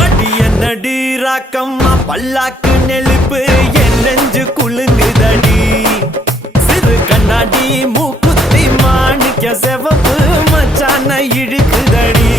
அடியனடி ராக்கம்மா பல்லாக்கு நெளிப்பு என் நெஞ்சு குலுங்குதடி சிறு கண்ணாடி மூக்குத்தி மாணிக்க செவப்பு மச்சான இழுக்குதடி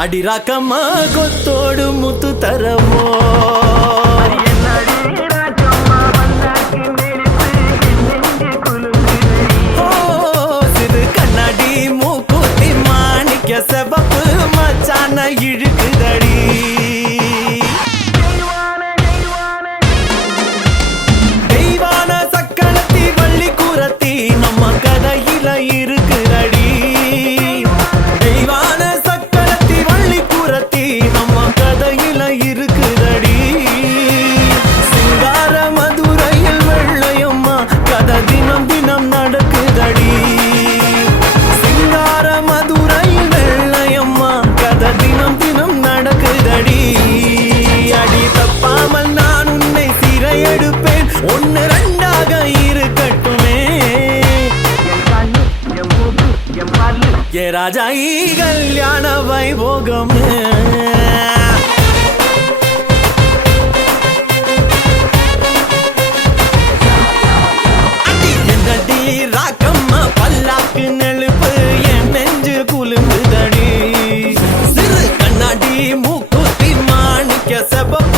அடி ராக்கம்மா கொத்தோடு முத்து தரவோ சிறு கண்ணாடி மூக்குத்தி மாணிக்க செவப்பு மச்சான இழுக்குதடி தெய்வான சக்கரத்தி வள்ளி கூரத்தி நம்ம கதையில இருக்குதடி ஒன்னு ரெண்டாக இருக்கட்டுமே ஏ ராஜா ஈ கல்யாண வைபோகம் என்னடி ராக்கம்மா பல்லாக்கு நெளிப்பு என் நெஞ்சு குலுங்குதடி சிறு கண்ணாடி மூக்குத்தி மாணிக்க செவப்பு